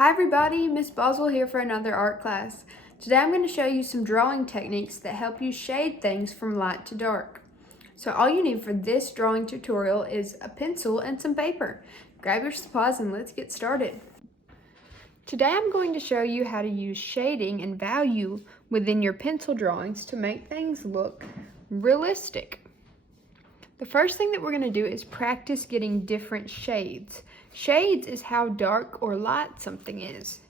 Hi everybody, Miss Boswell here for another art class. Today I'm going to show you some drawing techniques that help you shade things from light to dark. So all you need for this drawing tutorial is a pencil and some paper. Grab your supplies and let's get started. Today I'm going to show you how to use shading and value within your pencil drawings to make things look realistic. The first thing that we're going to do is practice getting different shades. Shades is how dark or light something is.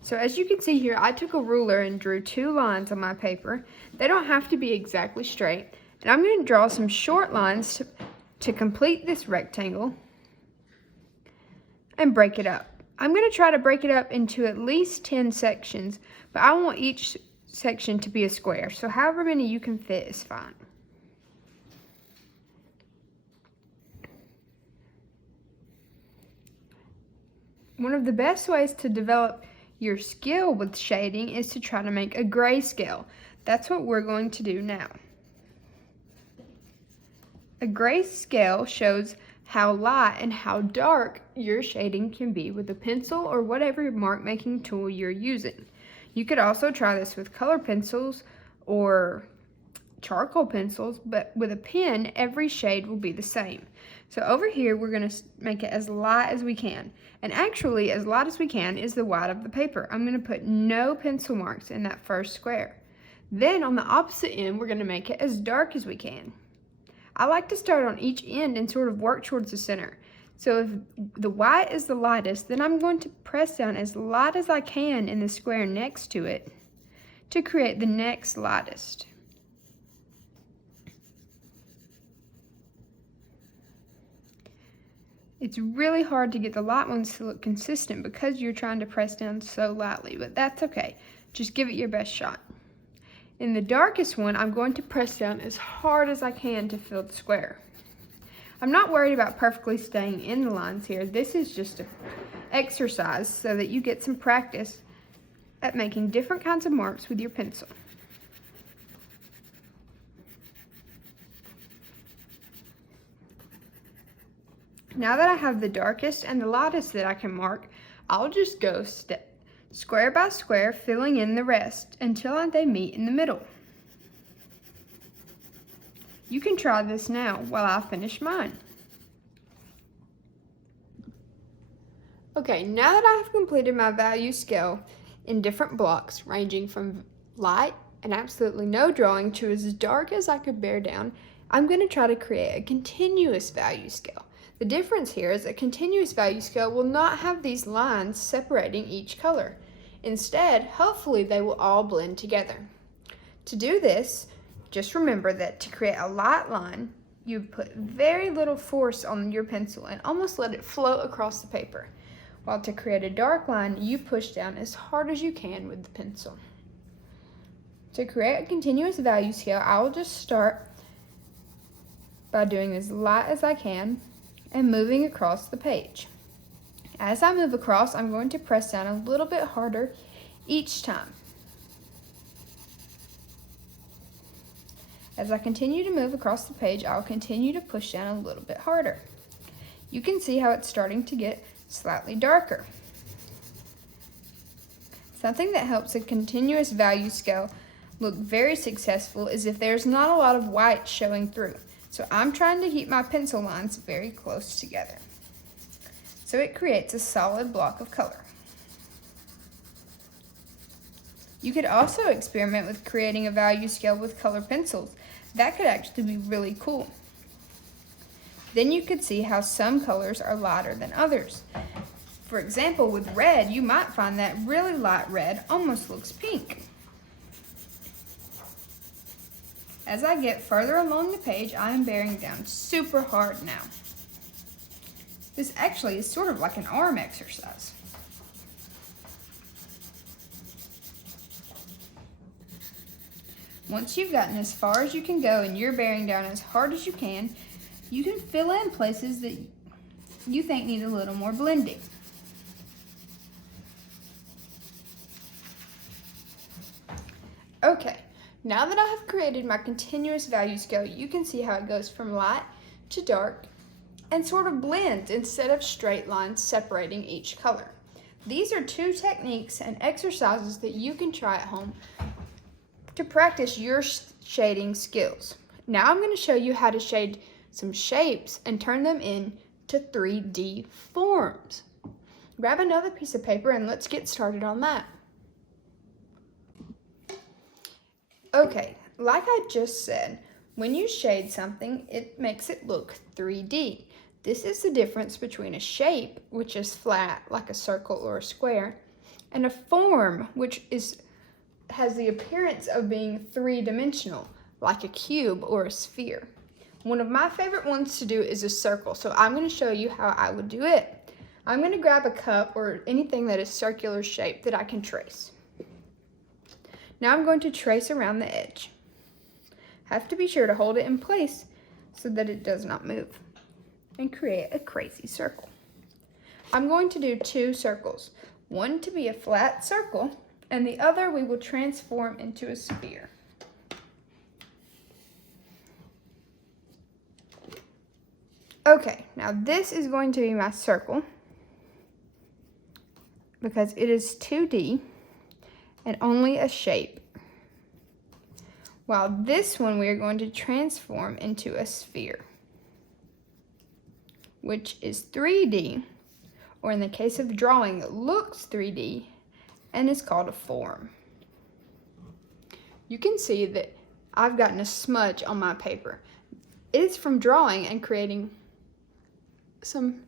So as you can see here, I took a ruler and drew two lines on my paper. They don't have to be exactly straight. And I'm going to draw some short lines to complete this rectangle and break it up. I'm going to try to break it up into at least 10 sections, but I want each section to be a square. So however many you can fit is fine. One of the best ways to develop your skill with shading is to try to make a grayscale. That's what we're going to do now. A grayscale shows how light and how dark your shading can be with a pencil or whatever mark making tool you're using. You could also try this with color pencils or charcoal pencils, but with a pen, every shade will be the same. So over here, we're going to make it as light as we can. And actually, as light as we can is the white of the paper. I'm going to put no pencil marks in that first square. Then on the opposite end, we're going to make it as dark as we can. I like to start on each end and sort of work towards the center. So if the white is the lightest, then I'm going to press down as light as I can in the square next to it to create the next lightest. It's really hard to get the light ones to look consistent because you're trying to press down so lightly, but that's okay. Just give it your best shot. In the darkest one, I'm going to press down as hard as I can to fill the square. I'm not worried about perfectly staying in the lines here. This is just an exercise so that you get some practice at making different kinds of marks with your pencil. Now that I have the darkest and the lightest that I can mark, I'll just go square by square, filling in the rest until they meet in the middle. You can try this now while I finish mine. Okay, now that I have completed my value scale in different blocks, ranging from light and absolutely no drawing to as dark as I could bear down, I'm going to try to create a continuous value scale. The difference here is a continuous value scale will not have these lines separating each color. Instead, hopefully they will all blend together. To do this, just remember that to create a light line, you put very little force on your pencil and almost let it float across the paper. While to create a dark line, you push down as hard as you can with the pencil. To create a continuous value scale, I will just start by doing as light as I can and moving across the page. As I move across, I'm going to press down a little bit harder each time. As I continue to move across the page, I'll continue to push down a little bit harder. You can see how it's starting to get slightly darker. Something that helps a continuous value scale look very successful is if there's not a lot of white showing through. So I'm trying to keep my pencil lines very close together. So it creates a solid block of color. You could also experiment with creating a value scale with color pencils. That could actually be really cool. Then you could see how some colors are lighter than others. For example, with red, you might find that really light red almost looks pink. As I get further along the page, I am bearing down super hard now. This actually is sort of like an arm exercise. Once you've gotten as far as you can go and you're bearing down as hard as you can fill in places that you think need a little more blending. Okay. Now that I have created my continuous value scale, you can see how it goes from light to dark and sort of blends instead of straight lines separating each color. These are 2 techniques and exercises that you can try at home to practice your shading skills. Now I'm going to show you how to shade some shapes and turn them into 3D forms. Grab another piece of paper and let's get started on that. Okay, like I just said, when you shade something, it makes it look 3D. This is the difference between a shape, which is flat, like a circle or a square, and a form, which has the appearance of being 3-dimensional, like a cube or a sphere. One of my favorite ones to do is a circle, so I'm going to show you how I would do it. I'm going to grab a cup or anything that is circular shape that I can trace. Now I'm going to trace around the edge. Have to be sure to hold it in place so that it does not move, and create a crazy circle. I'm going to do 2 circles, one to be a flat circle, and the other we will transform into a sphere. Okay, now this is going to be my circle because it is 2D and only a shape. While this one we are going to transform into a sphere, which is 3D, or in the case of drawing, it looks 3D and is called a form. You can see that I've gotten a smudge on my paper. It is from drawing and creating some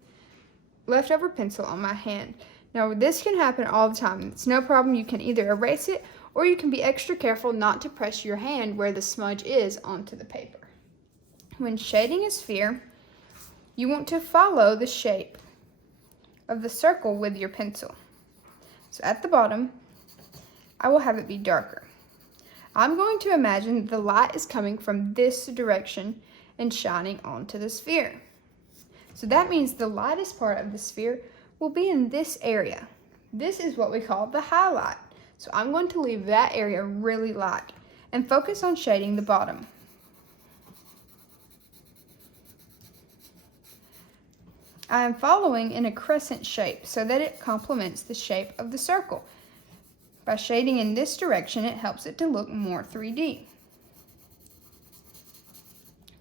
leftover pencil on my hand. Now this can happen all the time. It's no problem. You can either erase it or you can be extra careful not to press your hand where the smudge is onto the paper. When shading a sphere, you want to follow the shape of the circle with your pencil. So at the bottom, I will have it be darker. I'm going to imagine the light is coming from this direction and shining onto the sphere. So that means the lightest part of the sphere will be in this area. This is what we call the highlight. So I'm going to leave that area really light and focus on shading the bottom. I am following in a crescent shape so that it complements the shape of the circle. By shading in this direction, it helps it to look more 3D.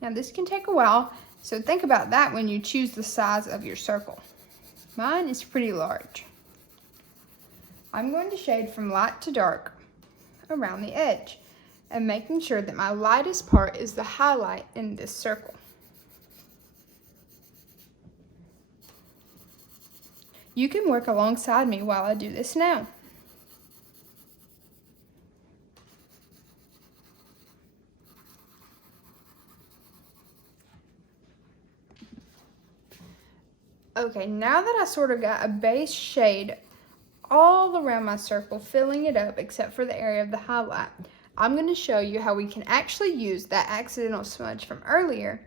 Now this can take a while, so think about that when you choose the size of your circle. Mine is pretty large. I'm going to shade from light to dark around the edge and making sure that my lightest part is the highlight in this circle. You can work alongside me while I do this now. Okay, now that I sort of got a base shade all around my circle, filling it up except for the area of the highlight, I'm going to show you how we can actually use that accidental smudge from earlier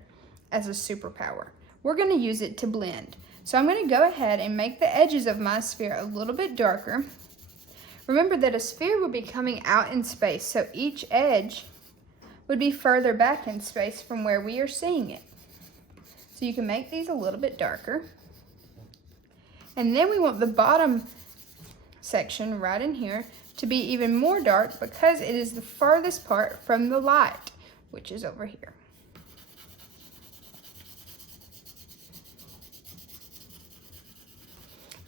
as a superpower. We're going to use it to blend. So I'm going to go ahead and make the edges of my sphere a little bit darker. Remember that a sphere would be coming out in space, so each edge would be further back in space from where we are seeing it. So you can make these a little bit darker. And then we want the bottom section right in here to be even more dark because it is the farthest part from the light, which is over here.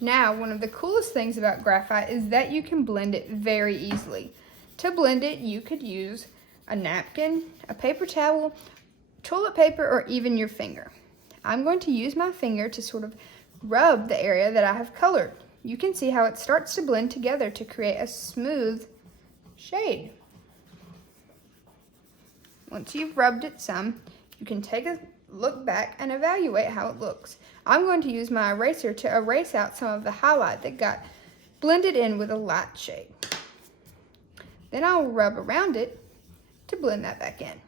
Now, one of the coolest things about graphite is that you can blend it very easily. To blend it, you could use a napkin, a paper towel, toilet paper, or even your finger. I'm going to use my finger to sort of rub the area that I have colored. You can see how it starts to blend together to create a smooth shade. Once you've rubbed it some, you can take a look back and evaluate how it looks. I'm going to use my eraser to erase out some of the highlight that got blended in with a light shade. Then I'll rub around it to blend that back in.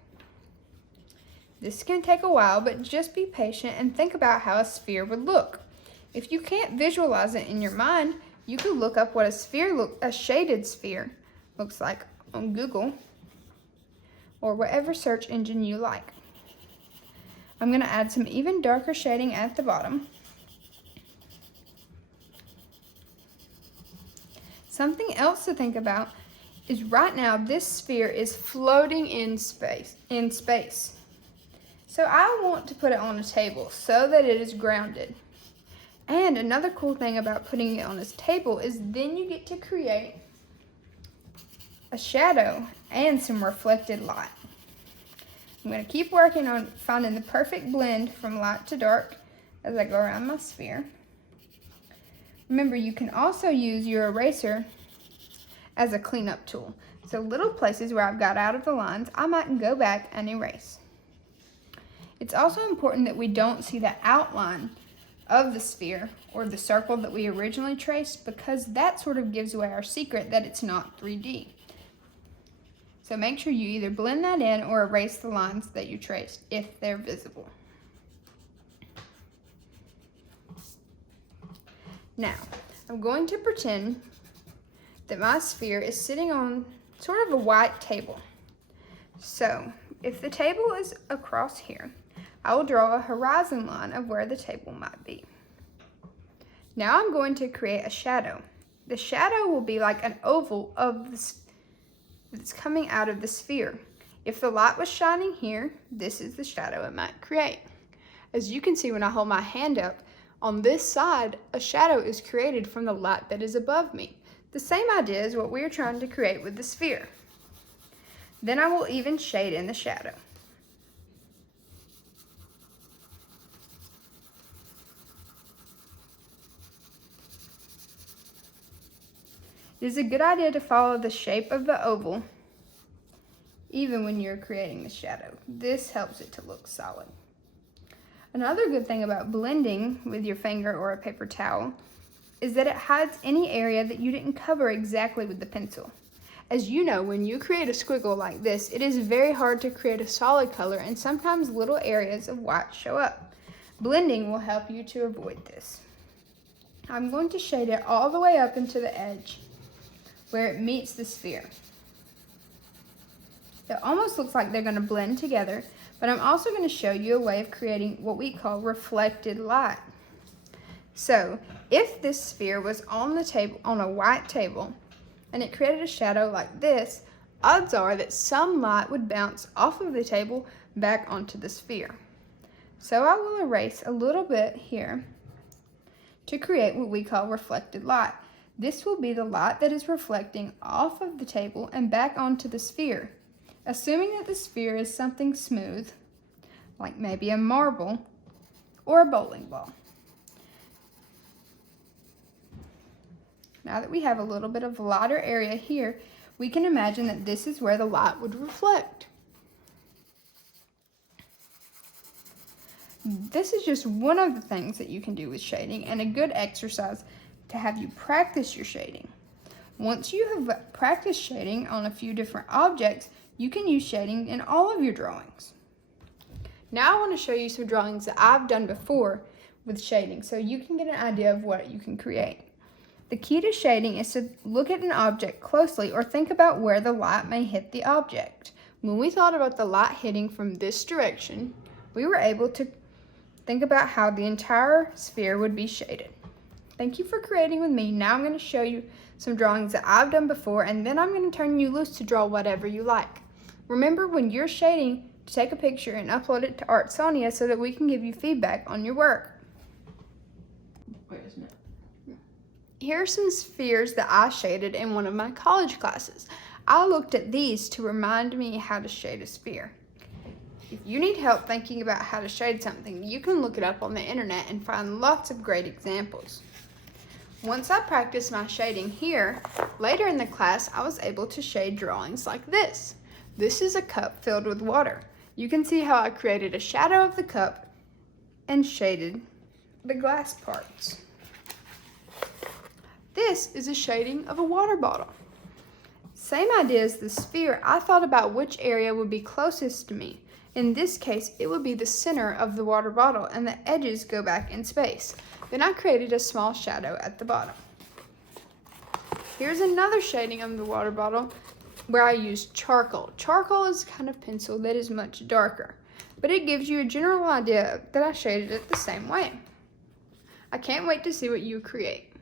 This can take a while, but just be patient and think about how a sphere would look. If you can't visualize it in your mind, you could look up what a shaded sphere looks like on Google or whatever search engine you like. I'm going to add some even darker shading at the bottom. Something else to think about is right now this sphere is floating in space. So I want to put it on a table so that it is grounded. And another cool thing about putting it on this table is then you get to create a shadow and some reflected light. I'm going to keep working on finding the perfect blend from light to dark as I go around my sphere. Remember, you can also use your eraser as a cleanup tool. So little places where I've got out of the lines, I might go back and erase. It's also important that we don't see the outline of the sphere or the circle that we originally traced, because that sort of gives away our secret that it's not 3D. So make sure you either blend that in or erase the lines that you traced if they're visible. Now, I'm going to pretend that my sphere is sitting on sort of a white table. So, if the table is across here, I will draw a horizon line of where the table might be. Now I'm going to create a shadow. The shadow will be like an oval of that's coming out of the sphere. If the light was shining here, this is the shadow it might create. As you can see when I hold my hand up, on this side, a shadow is created from the light that is above me. The same idea is what we are trying to create with the sphere. Then I will even shade in the shadow. It is a good idea to follow the shape of the oval even when you're creating the shadow. This helps it to look solid. Another good thing about blending with your finger or a paper towel is that it hides any area that you didn't cover exactly with the pencil. As you know, when you create a squiggle like this, it is very hard to create a solid color, and sometimes little areas of white show up. Blending will help you to avoid this. I'm going to shade it all the way up into the edge where it meets the sphere. It almost looks like they're going to blend together, but I'm also going to show you a way of creating what we call reflected light. So, if this sphere was on the table, on a white table, and it created a shadow like this, odds are that some light would bounce off of the table back onto the sphere. So I will erase a little bit here to create what we call reflected light. This will be the light that is reflecting off of the table and back onto the sphere. Assuming that the sphere is something smooth, like maybe a marble or a bowling ball. Now that we have a little bit of lighter area here, we can imagine that this is where the light would reflect. This is just one of the things that you can do with shading, and a good exercise to have you practice your shading. Once you have practiced shading on a few different objects, you can use shading in all of your drawings. Now I want to show you some drawings that I've done before with shading so you can get an idea of what you can create. The key to shading is to look at an object closely or think about where the light may hit the object. When we thought about the light hitting from this direction, we were able to think about how the entire sphere would be shaded. Thank you for creating with me. Now I'm going to show you some drawings that I've done before, and then I'm going to turn you loose to draw whatever you like. Remember, when you're shading, to take a picture and upload it to Artsonia so that we can give you feedback on your work. Wait, isn't it? Here are some spheres that I shaded in one of my college classes. I looked at these to remind me how to shade a sphere. If you need help thinking about how to shade something, you can look it up on the internet and find lots of great examples. Once I practiced my shading here, later in the class I was able to shade drawings like this. This is a cup filled with water. You can see how I created a shadow of the cup and shaded the glass parts. This is a shading of a water bottle. Same idea as the sphere, I thought about which area would be closest to me. In this case, it would be the center of the water bottle and the edges go back in space. Then I created a small shadow at the bottom. Here's another shading of the water bottle where I used charcoal. Charcoal is a kind of pencil that is much darker, but it gives you a general idea that I shaded it the same way. I can't wait to see what you create.